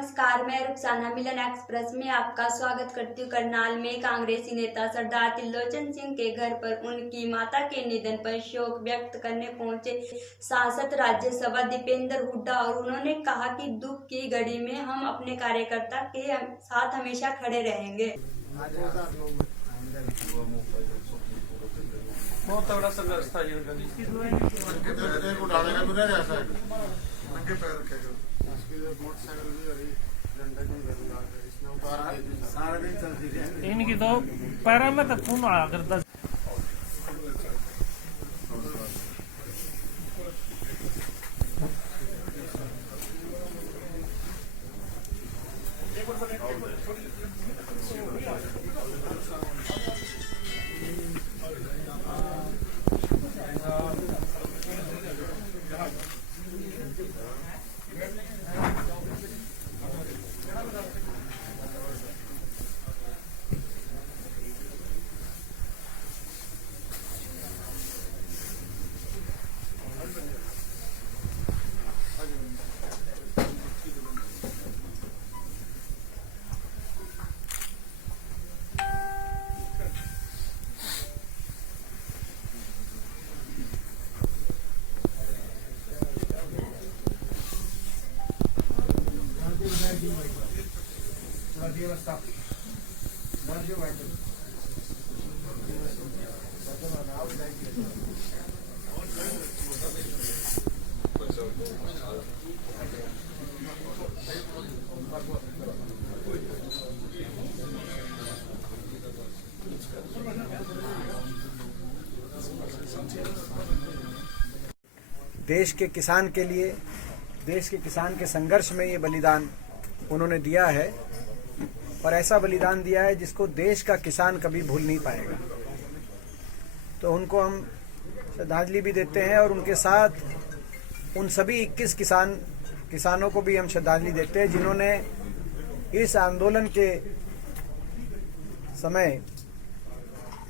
नमस्कार, मैं रुखसाना मिलन एक्सप्रेस में आपका स्वागत करती हूँ। करनाल में कांग्रेसी नेता सरदार त्रिलोचन सिंह के घर पर उनकी माता के निधन पर शोक व्यक्त करने पहुंचे सांसद राज्यसभा दीपेंद्र हुड्डा और उन्होंने कहा कि दुख की घड़ी में हम अपने कार्यकर्ता के साथ हमेशा खड़े रहेंगे। बहुत तगड़ा संघर्ष था इनकी तो पैरा में तक खून आया करता। देश के किसान के लिए, देश के किसान के संघर्ष में ये बलिदान उन्होंने दिया है और ऐसा बलिदान दिया है जिसको देश का किसान कभी भूल नहीं पाएगा। तो उनको हम श्रद्धांजलि भी देते हैं और उनके साथ उन सभी 21 किसानों को भी हम श्रद्धांजलि देते हैं जिन्होंने इस आंदोलन के समय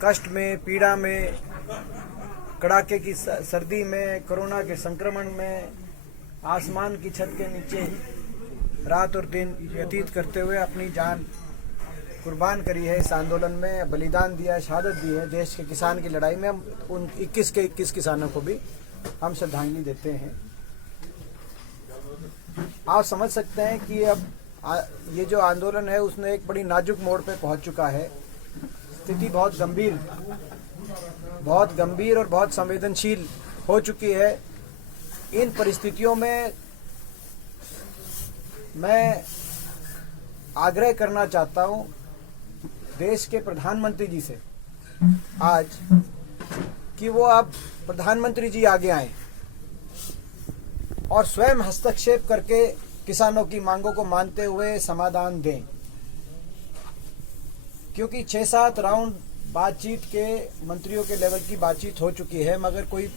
कष्ट में, पीड़ा में, कड़ाके की सर्दी में, कोरोना के संक्रमण में, आसमान की छत के नीचे रात और दिन व्यतीत करते हुए अपनी जान कुर्बान करी है। इस आंदोलन में बलिदान दिया है, शहादत दी है देश के किसान की लड़ाई में। हम उन 21 के 21 किसानों को भी हम श्रद्धांजलि देते हैं। आप समझ सकते हैं कि अब ये जो आंदोलन है उसने एक बड़ी नाजुक मोड़ पे पहुंच चुका है। स्थिति बहुत गंभीर और बहुत संवेदनशील हो चुकी है। इन परिस्थितियों में मैं आग्रह करना चाहता हूं देश के प्रधानमंत्री जी से आज कि वो अब प्रधानमंत्री जी आगे आए और स्वयं हस्तक्षेप करके किसानों की मांगों को मानते हुए समाधान दें, क्योंकि 6-7 राउंड बातचीत के मंत्रियों के लेवल की बातचीत हो चुकी है मगर कोई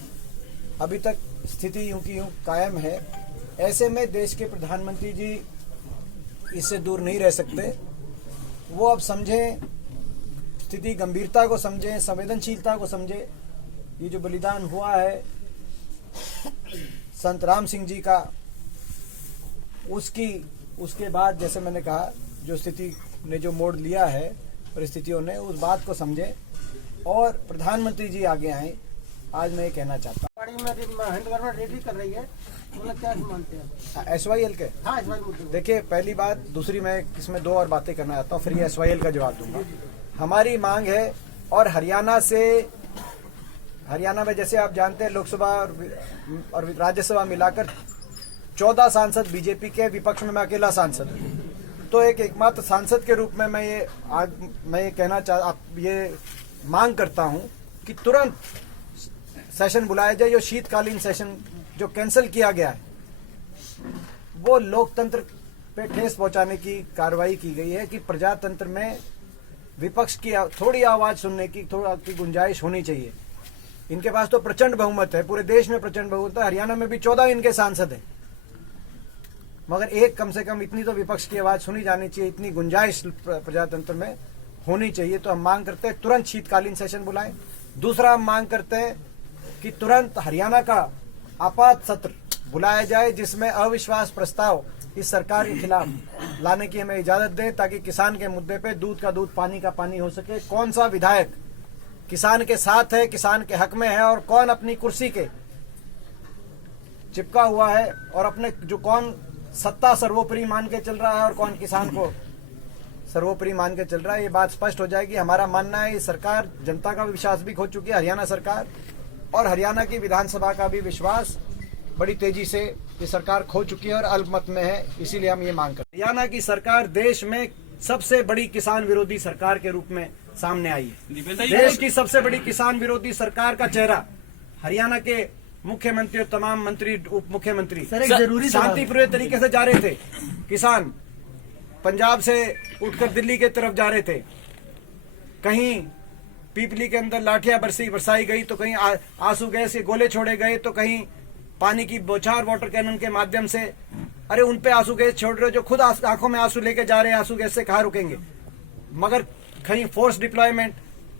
अभी तक स्थिति यूं की यूं कायम है। ऐसे में देश के प्रधानमंत्री जी इससे दूर नहीं रह सकते। वो अब समझें, स्थिति गंभीरता को समझें, संवेदनशीलता को समझें। ये जो बलिदान हुआ है संत राम सिंह जी का, उसके बाद जैसे मैंने कहा जो स्थिति ने जो मोड़ लिया है परिस्थितियों ने, उस बात को समझें और प्रधानमंत्री जी आगे आए। आज मैं ये कहना चाहता हूँ रेडी कर रही है, क्या मानते हैं SYL के? हाँ, देखिए, पहली बात, दूसरी मैं इसमें 2 और बातें करना चाहता हूँ, फिर ये SYL का जवाब दूंगा। हमारी मांग है और हरियाणा में जैसे आप जानते हैं लोकसभा और राज्यसभा मिलाकर 14 सांसद बीजेपी के, विपक्ष में मैं अकेला सांसद हूँ। तो एकमात्र सांसद के रूप में मैं ये मांग करता हूं कि तुरंत सेशन बुलाया जाए। जो शीतकालीन सेशन जो कैंसिल किया गया है वो लोकतंत्र पे ठेस पहुंचाने की कार्रवाई की गई है कि प्रजातंत्र में विपक्ष की थोड़ी आवाज सुनने की की गुंजाइश होनी चाहिए। इनके पास तो प्रचंड बहुमत है, पूरे देश में प्रचंड बहुमत है। हरियाणा में भी 14 इनके सांसद हैं, मगर एक कम से कम इतनी तो विपक्ष की आवाज सुनी जानी चाहिए, इतनी गुंजाइश प्रजातंत्र में होनी चाहिए। तो हम मांग करते हैं तुरंत शीतकालीन सेशन बुलाएं। दूसरा, हम मांग करते हैं कि तुरंत हरियाणा का आपात सत्र बुलाया जाए जिसमें अविश्वास प्रस्ताव इस सरकार के खिलाफ लाने की हमें इजाजत दें, ताकि किसान के मुद्दे पे दूध का दूध पानी का पानी हो सके। कौन सा विधायक किसान के साथ है, किसान के हक में है, और कौन अपनी कुर्सी के चिपका हुआ है और अपने जो कौन सत्ता सर्वोपरि मान के चल रहा है और कौन किसान को सर्वोपरि मान के चल रहा है, ये बात स्पष्ट हो जाएगी। हमारा मानना है ये सरकार जनता का विश्वास भी खो चुकी है, हरियाणा सरकार, और हरियाणा की विधानसभा का भी विश्वास बड़ी तेजी से ये सरकार खो चुकी है और अल्पमत में है। इसीलिए हम ये मांग करते हैं। हरियाणा की सरकार देश में सबसे बड़ी किसान विरोधी सरकार के रूप में सामने आई है। देश की सबसे बड़ी किसान विरोधी सरकार का चेहरा हरियाणा के मुख्यमंत्री और तमाम मंत्री, उप मुख्यमंत्री शांतिपूर्ण तरीके से जा रहे थे। किसान पंजाब से उठकर दिल्ली के तरफ जा रहे थे, कहीं पीपली के अंदर लाठियां बरसाई गई, तो कहीं आंसू गैस के गोले छोड़े गए, तो कहीं पानी की बौछार वाटर कैनन के माध्यम से, अरे उन पे आंसू गैस छोड़ रहे हो जो खुद आंखों में आंसू लेके जा रहे हैं, आंसू गैस से कहाँ रुकेंगे। मगर कहीं फोर्स डिप्लॉयमेंट।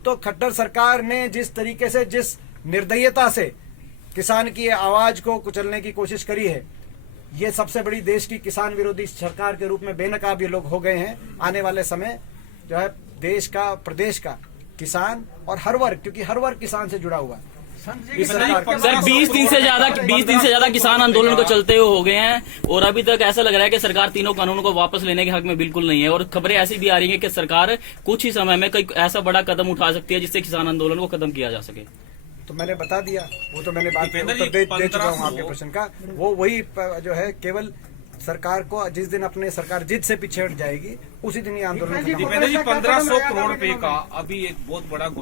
तो खट्टर सरकार ने जिस तरीके से, जिस निर्दयता से किसान की आवाज को कुचलने की कोशिश करी है, ये सबसे बड़ी देश की किसान विरोधी सरकार के रूप में बेनकाब ये लोग हो गए हैं। आने वाले समय जो है देश का, प्रदेश का किसान और हर वर्ग, क्योंकि हर वर्ग किसान से जुड़ा हुआ है इस सरकार के। सर 20 दिन से ज्यादा किसान आंदोलन को चलते हुए हो गए हैं और अभी तक ऐसा लग रहा है कि सरकार तीनों कानूनों को वापस लेने के हक में बिल्कुल नहीं है, और खबरें ऐसी भी आ रही हैं कि सरकार कुछ ही समय में कोई ऐसा बड़ा कदम उठा सकती है जिससे किसान आंदोलन को खत्म किया जा सके। तो मैंने बता दिया, वो तो मैंने बात उत्तर दे चुका हूँ आपके प्रश्न का। वो वही जो है, केवल सरकार को जिस दिन अपने सरकार जिद से पीछे हट जाएगी उसी दिन ये आंदोलन खत्म होगा। 1500 करोड़ रुपए का अभी एक बहुत बड़ा